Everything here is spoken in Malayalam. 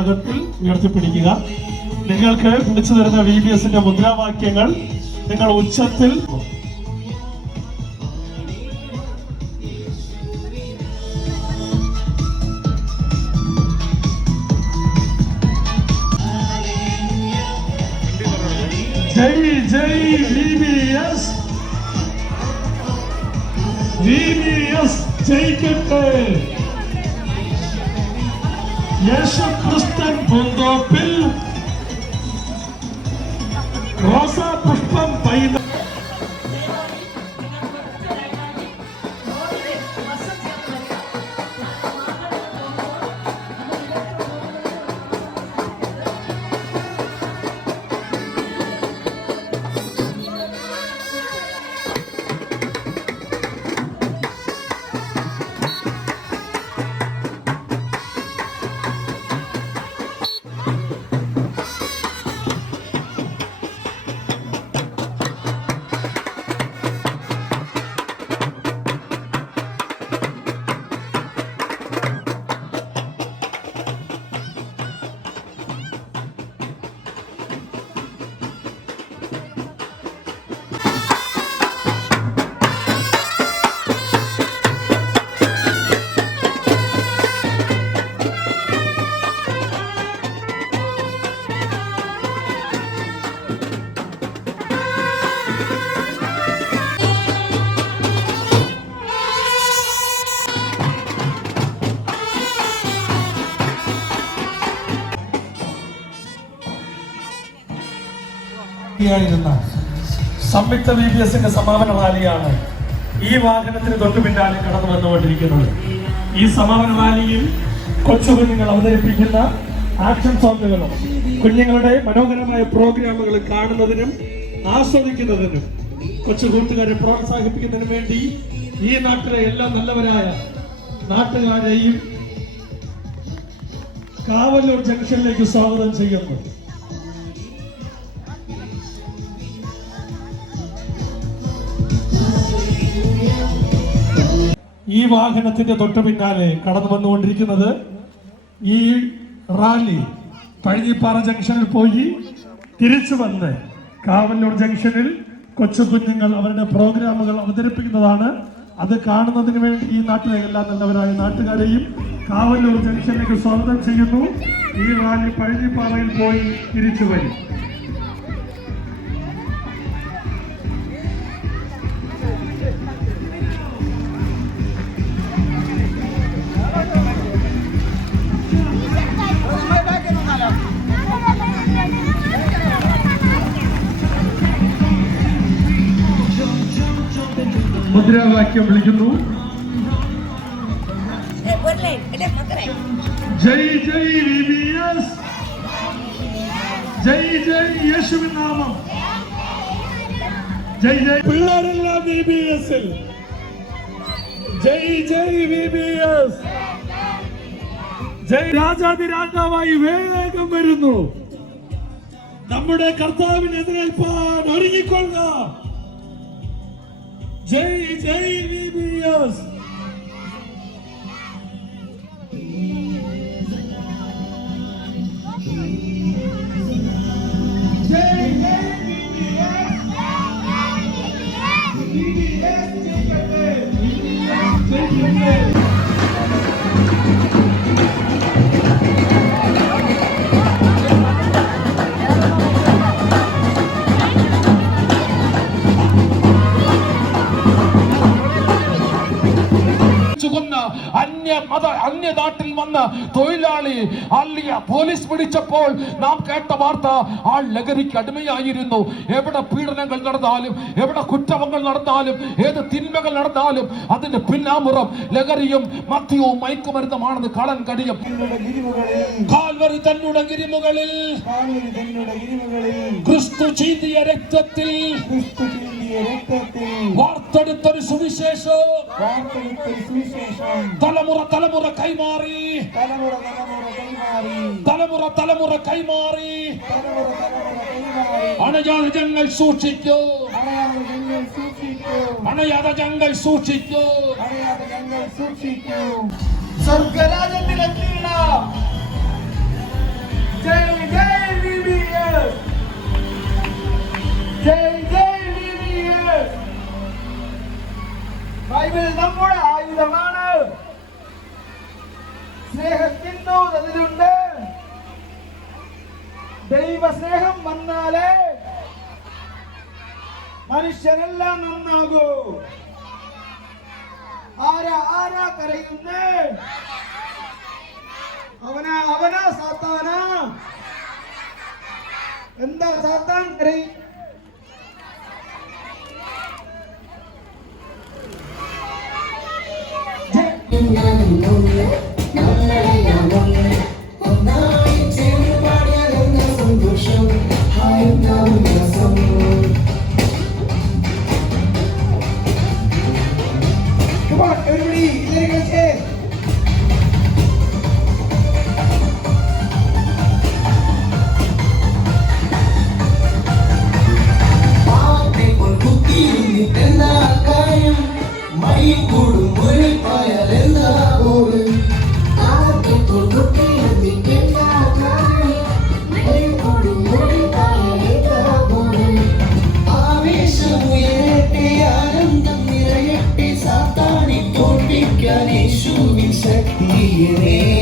അകത്തിൽ ഉയർത്തിപ്പിടിക്കുക. നിങ്ങൾക്ക് വിളിച്ചു തരുന്ന VBSന്റെ മുദ്രാവാക്യങ്ങൾ നിങ്ങൾ ഉച്ചത്തിൽ ജയ് ജയ് VBS, VBS ജയിക്കട്ടെ. യേശുക്രിസ്തൻ പൂന്തോപ്പിൽ റോസാപുഷ്പം പൈത സംയുക്ത VBSന്റെ സമാപന റാലിയാണ് ഈ വാഹനത്തിന് തൊട്ടു പിന്നാലെ കടന്നു വന്നുകൊണ്ടിരിക്കുന്നത്. ഈ സമാപന റാലിയിൽ കൊച്ചു കുഞ്ഞുങ്ങൾ അവതരിപ്പിക്കുന്ന ആക്ഷൻ സോങ്ങുകളും കുഞ്ഞുങ്ങളുടെ മനോഹരമായ പ്രോഗ്രാമുകൾ കാണുന്നതിനും ആസ്വദിക്കുന്നതിനും കൊച്ചു കൂട്ടുകാരെ പ്രോത്സാഹിപ്പിക്കുന്നതിനും വേണ്ടി ഈ നാട്ടിലെ എല്ലാ നല്ലവരായ നാട്ടുകാരെയും കാവല്ലൂർ ജംഗ്ഷനിലേക്ക് സ്വാഗതം ചെയ്യുന്നു. ഈ വാഹനത്തിന്റെ തൊട്ടു പിന്നാലെ കടന്നു വന്നുകൊണ്ടിരിക്കുന്നത് ഈ റാലി പഴഞ്ഞിപ്പാറ ജംഗ്ഷനിൽ പോയി തിരിച്ചു വന്ന് കാവല്ലൂർ ജംഗ്ഷനിൽ കൊച്ചു കുഞ്ഞുങ്ങൾ അവരുടെ പ്രോഗ്രാമുകൾ അവതരിപ്പിക്കുന്നതാണ്. അത് കാണുന്നതിന് വേണ്ടി ഈ നാട്ടിലെ എല്ലാ നല്ലവരായ നാട്ടുകാരെയും കാവല്ലൂർ ജംഗ്ഷനിലേക്ക് സ്വാഗതം ചെയ്യുന്നു. ഈ റാലി പഴഞ്ഞിപ്പാറയിൽ പോയി തിരിച്ചു വരും. മുദ്രാവാക്യം വിളിക്കുന്നു. ജയ് ജയ് VBS, ജയ് ജയ് യേശുവിൻ നാമം, ജയ് ജയ് പിള്ളേരെല്ലാം VBSൽ, ജയ് ജയ് VBS, ജയ് രാജാതിരാജാവായി വേഗം വരുന്നു. നമ്മുടെ കർത്താവിനെ എതിരേൽപ്പാൻ ഒരുങ്ങിക്കൊള്ളുക. ജയ് ജയ് VBS. അന്യനാട്ടിൽ വന്ന തൊഴിലാളി അല്ലിയ പോലീസ് പിടിച്ചപ്പോൾ നാം കേട്ട വാർത്ത ആ ലഹരിക്ക് അടിമയായിരുന്നു. എവിടെ പീഡനങ്ങൾ നടന്നാലും, എവിടെ കുറ്റങ്ങൾ നടന്നാലും, ഏത് തിന്മകൾ നടന്നാലും അതിന്റെ പിന്നാമ്പുറം ലഹരിയും മദ്യവും മയക്കുമരുന്നുമാണെന്ന് കാണാൻ കഴിയും. കാൽവരി തന്നുടെ ഗിരിമുകളിൽ ക്രിസ്തു ചീന്തിയ രക്തത്തിൽ വാർത്തെടുത്തൊരു സുവിശേഷം തലമുറ തലമുറ കൈമാറി, തലമുറ കൈമാറി. അണയാതെ ഞങ്ങൾ സൂക്ഷിക്കൂ, അണയാതെ ഞങ്ങൾ സൂക്ഷിക്കൂ. സ്വർഗരാജ്യത്തിലെത്തിയിടാം. ജയ് ജയ് VBS, ജയ് ജയ് VBS. ബൈബിൾ നമ്മുടെ ആയുധമാണ്. സ്നേഹത്തിൻ്റെ അതിലുണ്ട്. ദൈവസ്നേഹം വന്നാലേ മനുഷ്യരെല്ലാം നന്നാകൂ. ആരാ കരയുന്നേ? അവനാ സാത്താനാ? എന്താ സാത്താൻ കരയും? ശക്തിയെ